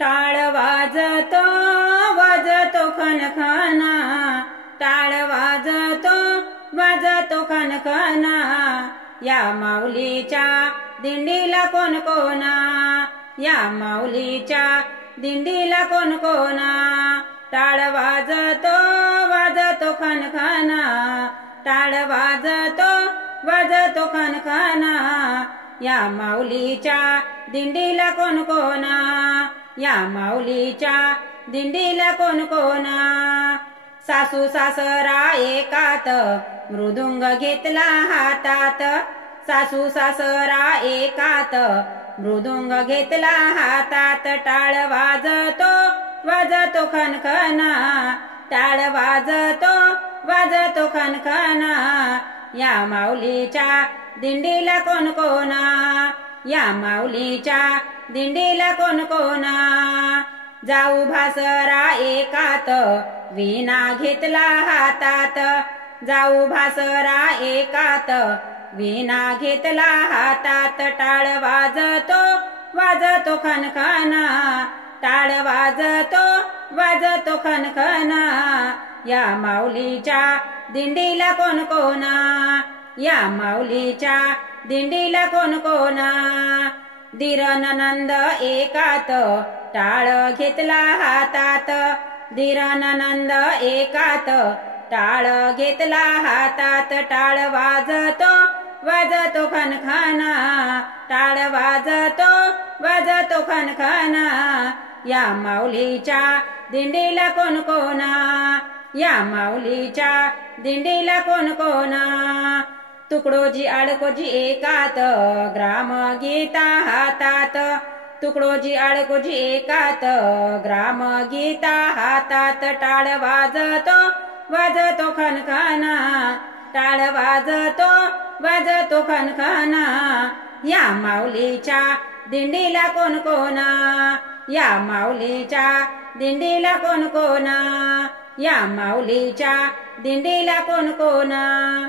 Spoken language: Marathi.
टाळ वाजतो वाजतो खनखना, टाळ वाजतो खनखना, या माऊलीच्या दिंडीला कोण कोना, या माऊलीच्या दिंडीला कोण कोना. टाळ वाजतो खनखना, टाळ वाजतो खनखना, या माऊलीच्या दिंडीला कोण कोना, या माऊलीच्या दिंडीला कोण कोना. सासू सासरा एकात मृदुंग घेतला हातात, सासू सासरा एकात मृदुंग घेतला हातात. टाळ वाजतो खनखना, टाळ वाजतो खनखना, या माऊलीच्या दिंडीला कोण कोना, या माऊलीच्या दिंडीला कोण कोना. जाऊ भासरा एकात वीणा घेतला हातात, जाऊ भासरा एकात वीणा घेतला हातात. टाळ वाजतो खनखना, टाळ वाजतो खनखना, या माऊलीच्या दिंडीला कोण कोना, या माऊलीच्या दिंडीला कोण कोना. दीर ननंद एकात टाळ घेतला हातात, दीर ननंद एकात टाळ घेतला हातात. टाळ वाजतो खनखना, टाळ वाजतो खनखना, या माऊलीच्या दिंडीला कोण कोना, या माऊलीच्या दिंडीला कोण कोना. तुकडोजी अडकोजी एकात ग्राम गीता हातात, तुकडोजी अडकोजी एकात ग्राम गीता हातात. टाळ वाजतो खनखना, टाळ वाजतो खनखना, या माऊलीच्या दिंडीला कोण कोना, या माऊलीच्या दिंडीला कोण कोना, या माऊलीच्या दिंडीला कोण कोना.